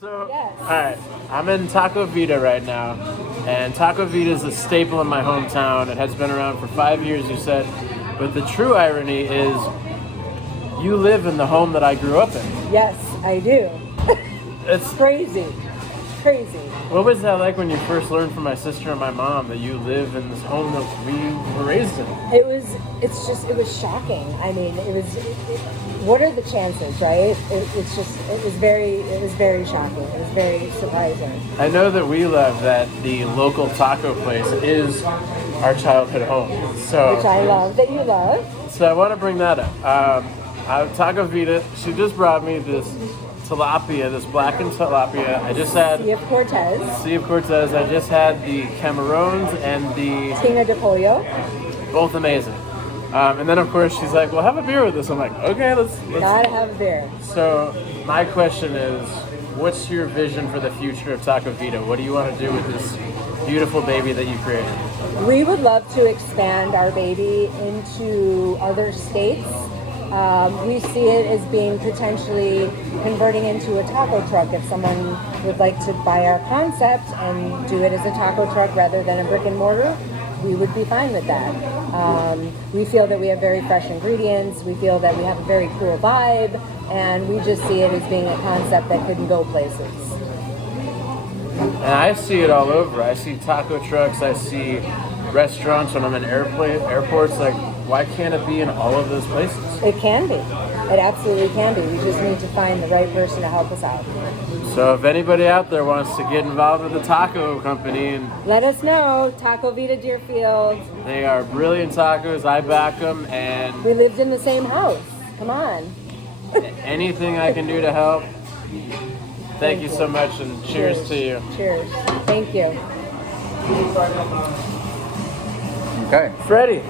So, Yes. all right, I'm in Taco Vida right now, and Taco Vida is a staple in my hometown. It has been around for 5 years, you said, but the true irony is you live in the home that I grew up in. Yes, I do. It's Crazy. Crazy. What was that like when you first learned from my sister and my mom that you live in this home that we were raised in? It was shocking. I mean, what are the chances, right? It was very shocking. It was very surprising. I know that we love that the local taco place is our childhood home. Which I love that you love. So I want to bring that up. Taco Vida, she just brought me this tilapia, this blackened tilapia. I just had Sea of Cortez. Sea of Cortez. I just had the camarons and the Tinga de Pollo. both amazing. And then of course she's like, "Well, have a beer with this." I'm like, "Okay, let's." Gotta have a beer. So my question is, what's your vision for the future of Taco Vida? What do you want to do with this beautiful baby that you created? We would love to expand our baby into other states. We see it as being potentially converting into a taco truck if someone would like to buy our concept and do it as a taco truck rather than a brick and mortar. We would be fine with that. We feel that we have very fresh ingredients. We feel that we have a very cool vibe, and we just see it as being a concept that could go places. And I see it all over. I see taco trucks. I see restaurants when I'm in airports. Like, why can't it be in all of those places? It can be. It absolutely can be. We just need to find the right person to help us out. So if anybody out there wants to get involved with the taco company, and Let us know. Taco Vida Deerfield. they are brilliant tacos, I back them, and We lived in the same house. Come on. anything I can do to help. Thank you so much, and cheers to you. Cheers. Thank you. Okay. Freddie,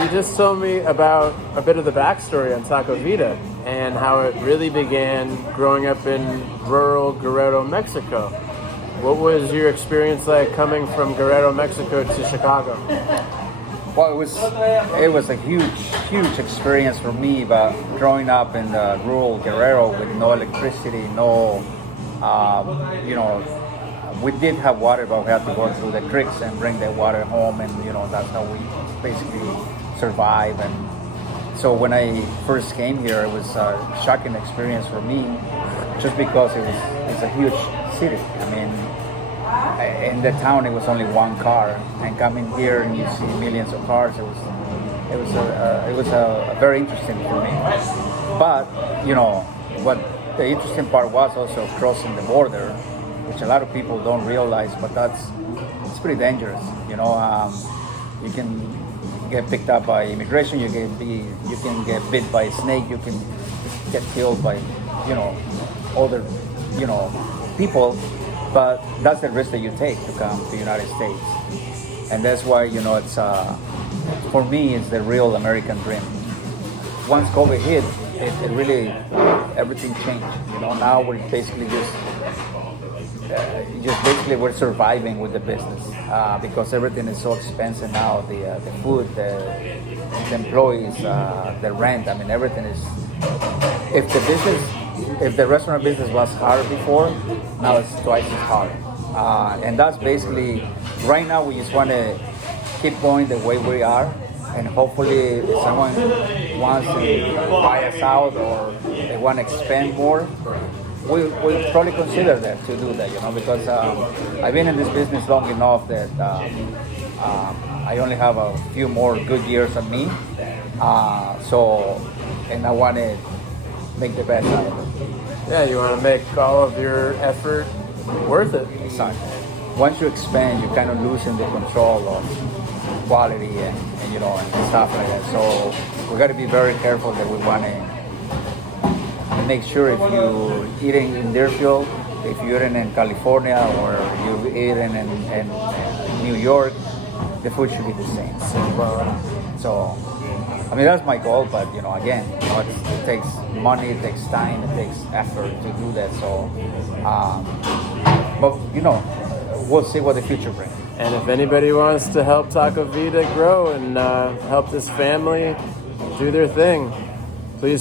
you just told me about a bit of the backstory on Taco Vida and how it really began growing up in rural Guerrero, Mexico. What was your experience like coming from Guerrero, Mexico to Chicago? Well, it was a huge experience for me. But growing up in the rural Guerrero with no electricity, we did have water, but we had to go through the creeks and bring the water home, and that's how we basically survive. And so when I first came here, it was a shocking experience for me, just because it's a huge city. I mean, in the town it was only one car, and coming here and you see millions of cars, it was a very interesting for me. But what the interesting part was also crossing the border, which a lot of people don't realize, but it's pretty dangerous. You can get picked up by immigration, you can get bit by a snake, you can get killed by other people, but that's the risk that you take to come to the United States. And that's why it's for me it's the real American dream. Once COVID hit, it really everything changed. Now we're basically just basically we're surviving with the business because everything is so expensive now. The food, the employees, the rent. I mean, everything is. If the restaurant business was hard before, now it's twice as hard. And that's basically right now. We just want to keep going the way we are, and hopefully, if someone wants to buy us out or they want to expand more, we'll probably consider that to do that, because I've been in this business long enough that I only have a few more good years on me. And I want to make the best out of it. Yeah, you want to make all of your effort worth it. Exactly. Once you expand, you kind of losing the control of quality and stuff like that. So we got to be very careful that we want to make sure if you eating in Deerfield, if you're eating in California or you're eating in New York, the food should be the same. So, I mean, that's my goal, but again, it takes money, it takes time, it takes effort to do that. So, but we'll see what the future brings. And if anybody wants to help Taco Vida grow and help this family do their thing,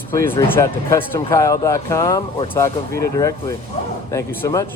please reach out to customkyle.com or Taco Vida directly. Thank you so much.